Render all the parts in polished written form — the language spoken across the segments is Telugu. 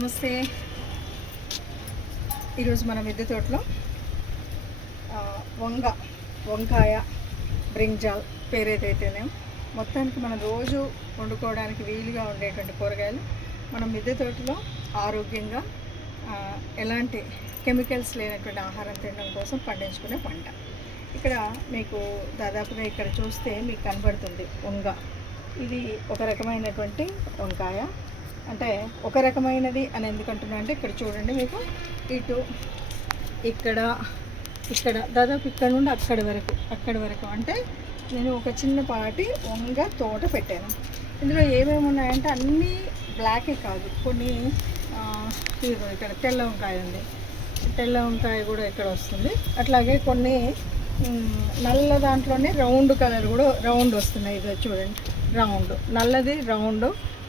నమస్తే. ఈరోజు మన మిద్దె తోటలో వంకాయ బ్రింజాల్ పేరు ఏదైతేనే మొత్తానికి మనం రోజు వండుకోవడానికి వీలుగా ఉండేటువంటి కూరగాయలు మనం మిద్దె తోటలో ఆరోగ్యంగా ఎలాంటి కెమికల్స్ లేనటువంటి ఆహారం తినడం కోసం పండించుకునే పంట. ఇక్కడ మీకు దాదాపుగా ఇక్కడ చూస్తే మీకు కనబడుతుంది ఇది ఒక రకమైనటువంటి వంకాయ. అంటే ఒక రకమైనది అని ఎందుకంటున్నా అంటే ఇక్కడ చూడండి, మీకు ఇక్కడ దాదాపు ఇక్కడ నుండి అక్కడి వరకు అంటే నేను ఒక చిన్నపాటి తోట పెట్టాను. ఇందులో ఏమేమి ఉన్నాయంటే అన్నీ బ్లాకే కాదు, కొన్ని ఇక్కడ తెల్ల వంకాయ ఉంది, తెల్ల వంకాయ కూడా ఇక్కడ వస్తుంది. అట్లాగే కొన్ని నల్ల దాంట్లోనే రౌండ్ కలర్ కూడా రౌండ్ వస్తున్నాయి. ఇది చూడండి,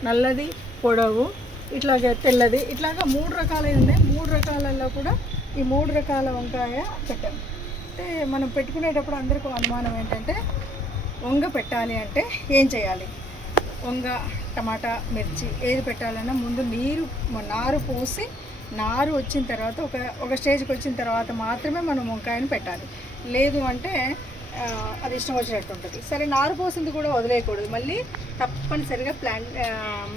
నల్లది పొడవు, ఇట్లాగే తెల్లది, ఇట్లాగా 3 రకాలే ఉన్నాయి. 3 రకాలలో కూడా ఈ 3 రకాల వంకాయ పెట్టాం. అంటే మనం పెట్టుకునేటప్పుడు అందరికీ అనుమానం ఏంటంటే పెట్టాలి అంటే ఏం చేయాలి, టమాటా, మిర్చి ఏది పెట్టాలన్నా ముందు నారు పోసి నారు వచ్చిన తర్వాత ఒక స్టేజ్కి వచ్చిన తర్వాత మాత్రమే మనం వంకాయను పెట్టాలి. లేదు అంటే అది ఇష్టం వచ్చినట్టు ఉంటుంది. సరే, నారు పోసింది కూడా వదిలేయకూడదు. మళ్ళీ తప్పనిసరిగా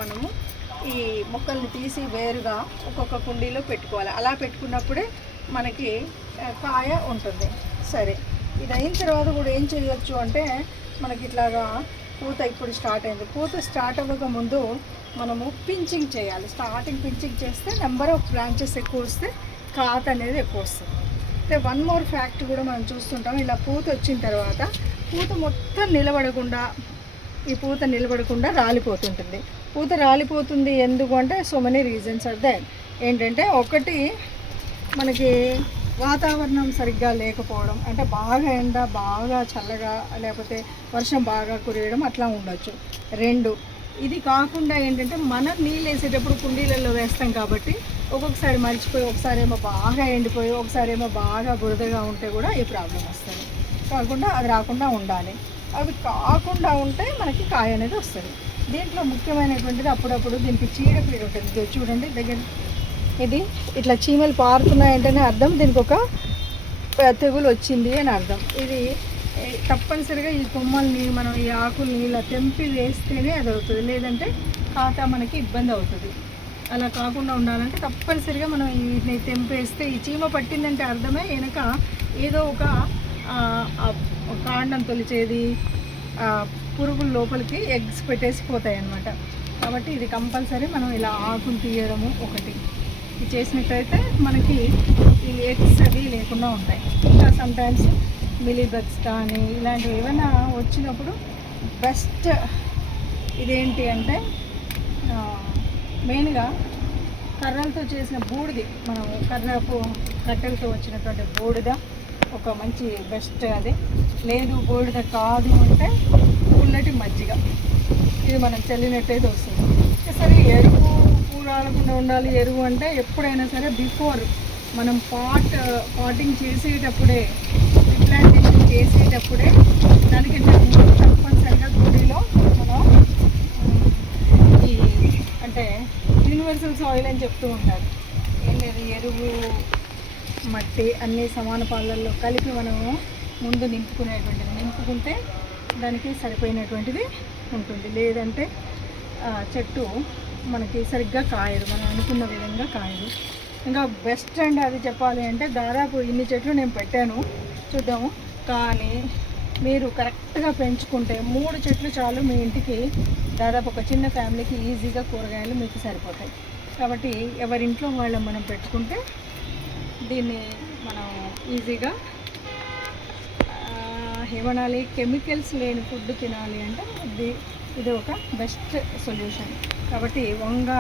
మనము ఈ మొక్కల్ని తీసి వేరుగా ఒక్కొక్క కుండీలో పెట్టుకోవాలి. అలా పెట్టుకున్నప్పుడే మనకి కాయ ఉంటుంది. సరే, ఇది అయిన తర్వాత కూడా ఏం చేయొచ్చు అంటే మనకి ఇట్లాగా పూత ఇప్పుడు స్టార్ట్ అయింది. పూత స్టార్ట్ అవ్వక ముందు మనము పించింగ్ చేయాలి. పించింగ్ చేస్తే నెంబర్ ఆఫ్ బ్రాంచెస్ ఎక్కువ వస్తే కాత అనేది ఎక్కువ వస్తుంది. అంటే వన్ మోర్ ఫ్యాక్ట్ కూడా మనం చూస్తుంటాం. ఇలా పూత వచ్చిన తర్వాత పూత మొత్తం నిలబడకుండా రాలిపోతుంటుంది. పూత రాలిపోతుంది ఎందుకు అంటే so many reasons are there. ఏంటంటే ఒకటి, మనకి వాతావరణం సరిగ్గా లేకపోవడం, అంటే బాగా ఎండ, బాగా చల్లగా, లేకపోతే వర్షం బాగా కురియడం అట్లా ఉండొచ్చు. 2, ఇది కాకుండా ఏంటంటే మనం నీళ్ళు వేసేటప్పుడు కుండీలలో వేస్తాం కాబట్టి ఒక్కొక్కసారి మర్చిపోయి, ఒకసారి ఏమో బాగా ఎండిపోయి, ఒకసారి ఏమో బాగా బురదగా ఉంటే కూడా ఈ ప్రాబ్లం వస్తుంది. అది రాకుండా ఉండాలి. అవి కాకుండా ఉంటే మనకి కాయ అనేది వస్తుంది. దీంట్లో ముఖ్యమైనటువంటిది అప్పుడప్పుడు దీనికి చీడపీడ ఉంటుంది. చూడండి దగ్గర, ఇది ఇట్లా చీమలు పారుతున్నాయంటేనే అర్థం దీనికి ఒక తెగులు వచ్చింది అని అర్థం. ఇది తప్పనిసరిగా ఈ కొమ్మల్ని మనం ఈ ఆకుల్ని ఇలా తెంపి వేస్తేనే అది అవుతుంది. లేదంటే ఖాతా మనకి ఇబ్బంది అవుతుంది. అలా కాకుండా ఉండాలంటే తప్పనిసరిగా మనం వీటిని తెంపేస్తే, ఈ చీమ పట్టిందంటే అర్థమే వెనక ఏదో ఒక కాండం తొలిచేది, పురుగుల లోపలికి ఎగ్స్ పెట్టేసిపోతాయి అన్నమాట. కాబట్టి ఇది కంపల్సరీ మనం ఇలా ఆకులు తీయడము ఒకటి ఇది చేసినట్టయితే మనకి ఈ ఎగ్స్ అవి లేకుండా ఉంటాయి. ఇంకా సమ్టైమ్స్ మిలీబగ్స్ కానీ ఇలాంటివి ఏమైనా వచ్చినప్పుడు బెస్ట్ ఇదేంటి అంటే మెయిన్గా కర్రలతో చేసిన బూడిది, మనం కట్టెలతో వచ్చినటువంటి బూడిద ఒక మంచి బెస్ట్. అది లేదు బూడిద కాదు అంటే పుల్లటి మజ్జిగ, ఇది మనం చల్లినట్టయితే వస్తుంది. సరే, ఎరువు రాలకుండా ఉండాలి. ఎరువు అంటే ఎప్పుడైనా సరే బిఫోర్ మనం పాటింగ్ చేసేటప్పుడే, రిప్లాంటేషన్ చేసేటప్పుడే దానికంటే ముందు తప్పనిసరిగా గుడిలో మనం అంటే యూనివర్సల్ సాయిల్ అని చెప్తూ ఉంటారు. ఏం లేదు, ఎరువు మట్టి అన్నీ సమాన పాలల్లో కలిపి మనము ముందు నింపుకుంటే దానికి సరిపోయినటువంటిది ఉంటుంది. లేదంటే చెట్టు మనకి సరిగ్గా కాయదు, మనం అనుకున్న విధంగా కాయదు. ఇంకా బెస్ట్ అండ్ అది చెప్పాలి అంటే దాదాపు ఇన్ని చెట్లు నేను పెట్టాను, చూద్దాము. కానీ మీరు కరెక్ట్గా పెంచుకుంటే 3 చెట్లు చాలు మీ ఇంటికి, దాదాపు ఒక చిన్న ఫ్యామిలీకి ఈజీగా కూరగాయలు మీకు సరిపోతాయి. కాబట్టి ఎవరింట్లో వాళ్ళం మనం పెట్టుకుంటే దీన్ని మనం ఈజీగా ఏమనాలి, కెమికల్స్ లేని ఫుడ్ తినాలి అంటే ఇది ఒక బెస్ట్ సొల్యూషన్. కాబట్టి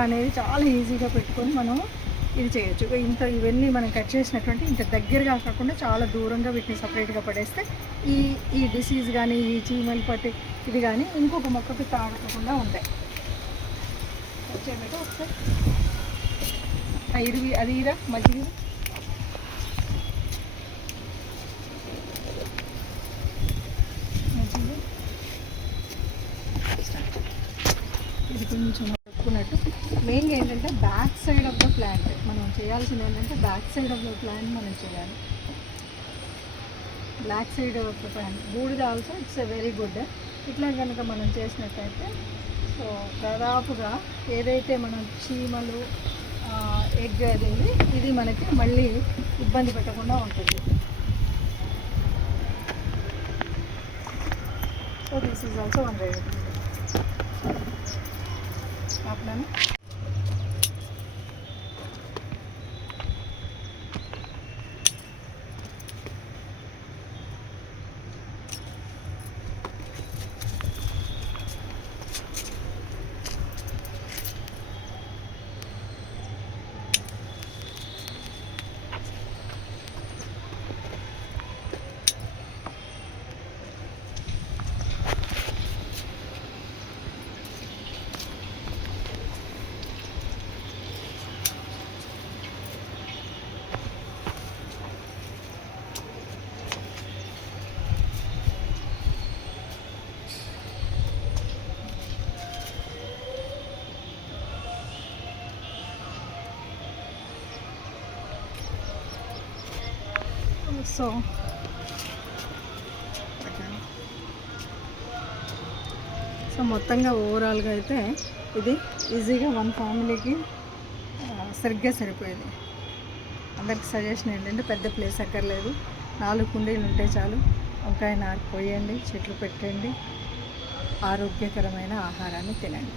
అనేది చాలా ఈజీగా పెట్టుకొని మనం ఇది చేయొచ్చు. ఇవన్నీ మనం కట్ చేసినటువంటి ఇంత దగ్గరగా కాకుండా చాలా దూరంగా వీటిని సపరేట్గా పడేస్తే ఈ డిసీజ్ కానీ, ఈ చీమలు పట్టి ఇది కానీ ఇంకొక మొక్కకి తాగకుండా ఉంటాయి. వచ్చేమిటో ఒకసారి అది ఇరా మజ్జిగ. ఇది కొంచెం చెప్పుకున్నట్టు మెయిన్గా ఏంటంటే back side of the plant మనం చేయాల్సింది ఏంటంటే back side of the plant మనం చేయాలి. Black side of the plant బూడిద also it's a very good. ఇట్లా కనుక మనం చేసినట్టయితే సో దాదాపుగా ఏదైతే మనం చీమలు ఎగ్ అది ఇది మనకి మళ్ళీ ఇబ్బంది పెట్టకుండా ఉంటుంది. So this is also one ready ఆప్లాను. సో మొత్తంగా ఓవరాల్గా అయితే ఇది ఈజీగా వన్ ఫ్యామిలీకి సరిగ్గా సరిపోయేది. అందరికి సజెషన్ ఏంటంటే పెద్ద ప్లేస్ అక్కర్లేదు, 4 కుండీలు ఉంటే చాలు. వంకాయ నారు పోయండి, చెట్లు పెట్టండి, ఆరోగ్యకరమైన ఆహారాన్ని తినండి.